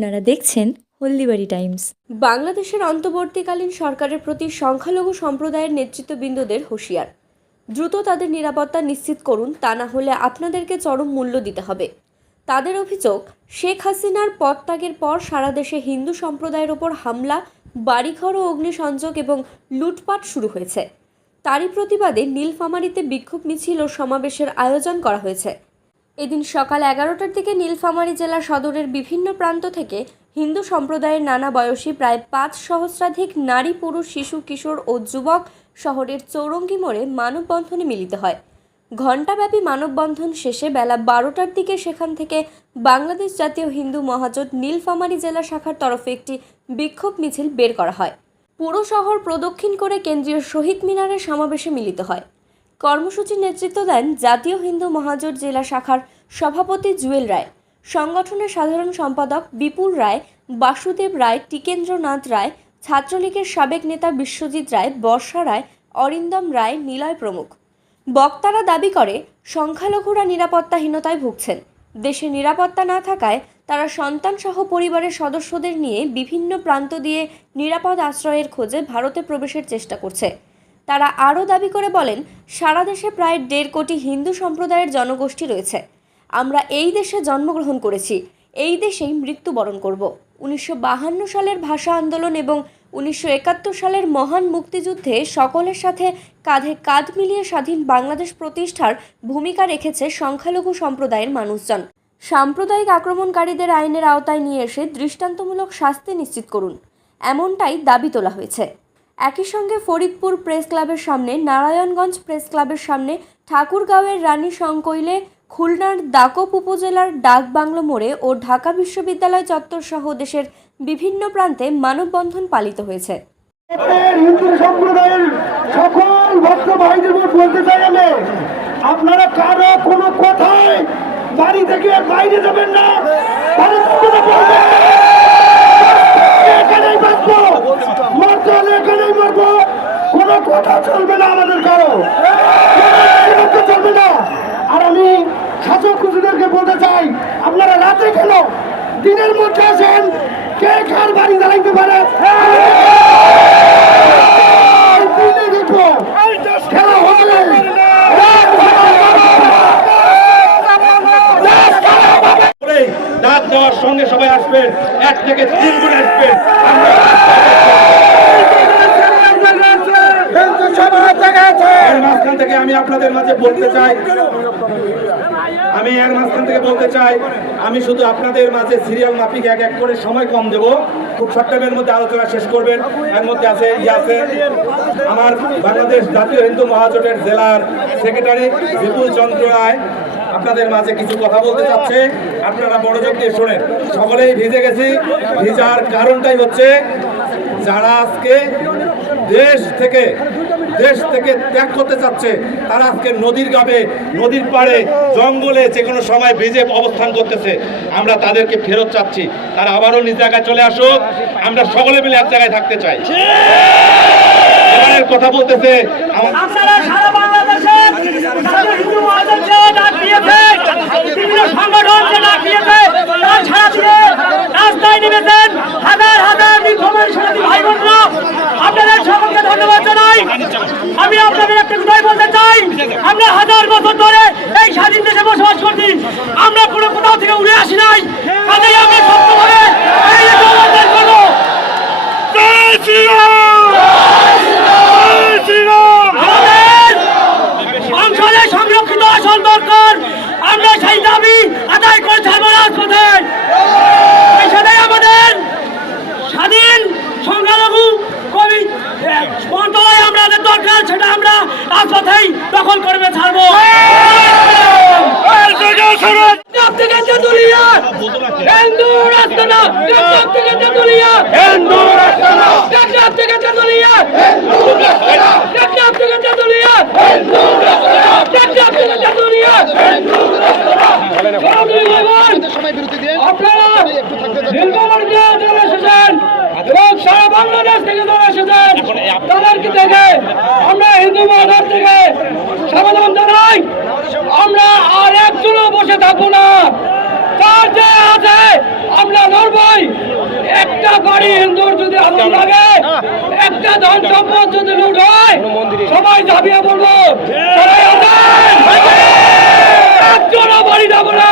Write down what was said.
আপনারা দেখছেন হলদিবাড়ি টাইমস। বাংলাদেশের অন্তর্বর্তীকালীন সরকারের প্রতি সংখ্যালঘু সম্প্রদায়ের নেতৃত্ববৃন্দদের হুঁশিয়ার। দ্রুত তাদের নিরাপত্তা নিশ্চিত করুন, তা না হলে আপনাদেরকে চরম মূল্য দিতে হবে। তাদের অভিযোগ, শেখ হাসিনার পদত্যাগের পর সারা দেশে হিন্দু সম্প্রদায়ের ওপর হামলা, বাড়িঘর ও অগ্নিসংযোগ এবং লুটপাট শুরু হয়েছে। তারই প্রতিবাদে নীলফামারীতে বিক্ষোভ মিছিল ও সমাবেশের আয়োজন করা হয়েছে। এদিন সকাল এগারোটার দিকে নীলফামারী জেলা সদরের বিভিন্ন প্রান্ত থেকে হিন্দু সম্প্রদায়ের নানা বয়সী প্রায় পাঁচ সহস্রাধিক নারী, পুরুষ, শিশু, কিশোর ও যুবক শহরের চৌরঙ্গি মোড়ে মানববন্ধনে মিলিত হয়। ঘণ্টাব্যাপী মানববন্ধন শেষে বেলা বারোটার দিকে সেখান থেকে বাংলাদেশ জাতীয় হিন্দু মহাজোট নীলফামারী জেলা শাখার তরফে একটি বিক্ষোভ মিছিল বের করা হয়। পুরো শহর প্রদক্ষিণ করে কেন্দ্রীয় শহীদ মিনারের সমাবেশে মিলিত হয়। কর্মসূচির নেতৃত্ব দেন জাতীয় হিন্দু মহাজোট জেলা শাখার সভাপতি জুয়েল রায়। সংগঠনের সাধারণ সম্পাদক বিপুল রায়, বাসুদেব রায়, টিকেন্দ্রনাথ রায়, ছাত্রলীগের সাবেক নেতা বিশ্বজিৎ রায়, বর্ষা রায়, অরিন্দম রায়, নিলয় প্রমুখ। বক্তারা দাবি করে, সংখ্যালঘুরা নিরাপত্তাহীনতায় ভুগছেন। দেশে নিরাপত্তা না থাকায় তারা সন্তানসহ পরিবারের সদস্যদের নিয়ে বিভিন্ন প্রান্ত দিয়ে নিরাপদ আশ্রয়ের খোঁজে ভারতে প্রবেশের চেষ্টা করছে। তারা আরও দাবি করে বলেন, সারা দেশে প্রায় দেড় কোটি হিন্দু সম্প্রদায়ের জনগোষ্ঠী রয়েছে। আমরা এই দেশে জন্মগ্রহণ করেছি, এই দেশেই মৃত্যুবরণ করব। উনিশশো সালের ভাষা আন্দোলন এবং উনিশশো একাত্তর সালের মহান মুক্তিযুদ্ধে সকলের সাথে কাঁধে কাঁধ মিলিয়ে স্বাধীন বাংলাদেশ প্রতিষ্ঠার ভূমিকা রেখেছে সংখ্যালঘু সম্প্রদায়ের মানুষজন। সাম্প্রদায়িক আক্রমণকারীদের আইনের আওতায় নিয়ে এসে দৃষ্টান্তমূলক শাস্তি নিশ্চিত করুন, এমনটাই দাবি তোলা হয়েছে। একই সঙ্গে ফরিদপুর প্রেস ক্লাবের সামনে, নারায়ণগঞ্জ প্রেস ক্লাবের সামনে, ঠাকুরগাঁওয়ের রানী সংকৈলে খুলনার দাকপ উপজেলার ডাকবাংলো মোড়ে ও ঢাকা বিশ্ববিদ্যালয় চত্বর সহ দেশের বিভিন্ন প্রান্তে মানববন্ধন পালিত হয়েছে। হিন্দু সম্প্রদায়ের সকল ভক্ত ভাইদের বলতে চাই আমি। আপনারা কারও কোনো কথায় বাড়ি থেকে বাইরে যাবেন না। এখানেই বাঁচবো। মরতে হলে এখানেই মরবো। কোনো কথা চলবে না আমাদের কারও। চলবে না। আর আমি শাসক খুশিদেরকে বলতে চাই, আপনারা রাতে কেন দিনের মধ্যে আসেন? কে কার বাড়ি জ্বালাইতে পারে? খেলা হবে ডাক দেওয়ার সঙ্গে সবাই আসবেন এক থেকে তিন মাঝখান থেকে আমি আপনাদের মাঝে বলতে চাই। আমি এর মাঝখান থেকে বলতে চাই আমি শুধু আপনাদের মাঝে সিরিয়াল মাফিক এক এক করে সময় কম দেব। খুব শর্ট টাইমের মধ্যে আলোচনা শেষ করবেন। এর মধ্যে আছে আছে আমার বাংলাদেশ জাতীয় হিন্দু মহাজোটের জেলার সেক্রেটারি বিপুল চন্দ্র রায় আপনাদের মাঝে কিছু কথা বলতে চাচ্ছে। আপনারা মনোযোগ দিয়ে শোনেন। সকলেই ভিজে গেছি। ভিজার কারণটাই হচ্ছে যারা আজকে দেশ থেকে দেশ থেকে ত্যাগ করতে চাচ্ছে, তারা আজকে নদীর গাবে, নদীর পাড়ে, জঙ্গলে যে কোনো সময় ভিজে অবস্থান করতেছে। আমরা তাদেরকে ফেরত চাচ্ছি। তারা আবারও নিজ জায়গায় চলে আসুক। আমরা সকলে মিলে এক জায়গায় থাকতে চাই। কথা বলতেছে আমার আপনারা সারা বাংলাদেশের সারা হিন্দু মহাজনকে ডাক দিয়েছে বিভিন্ন সংগঠন যে দিয়েছে তা ছাড়া দিয়ে রাস্তায় নেমেছেন হাজার হাজার নির্ভমের সাথী ভাই বোনরা আপনাদের সকলকে ধন্যবাদ জানাই। আমি আপনাদের একটা কথাই বলতে চাই। আমরা হাজার বছর ধরে এই স্বাধীন দেশে বসবাস করছি। আমরা কোনো কোথাও থেকে উড়ে আসি নাই কাজেই আমরা সত্যভাবে এই দেশে অবস্থান করব জয় শ্রীরাম জয় শ্রীরাম আমাদের অঞ্চলে সংরক্ষিত আসন দরকার আমরা সেই দাবি আদায় করে ছাড়বো রাজপথে এই সাথে আমাদের স্বাধীন সংখ্যালঘু কবি মন্ত্রণালয় আমাদের দরকার সেটা আমরা রাজপথেই দখল করবে ছাড়বো। টেকনাফ থেকে তেঁতুলিয়া হিন্দু রাস্তা না। থেকে তেঁতুলিয়া হিন্দু রাস্তা না। থেকে তেঁতুলিয়া হিন্দু রাস্তা না। থেকে তেঁতুলিয়া হিন্দু রাস্তা না। থেকে তেঁতুলিয়া হিন্দু রাস্তা না। আপনারা নীলমাবাড়িতে চলে এসেছেন। এবং সারা বাংলাদেশ থেকে দেখে আমরা হিন্দু থেকে আমরা আর বসে থাকব না। যে আছে, আমরা একটা বাড়ি হিন্দুর যদি একটা যদি হয়, সবাই ঝাঁপিয়ে পড়ব! একজনও বাড়ি যাব না।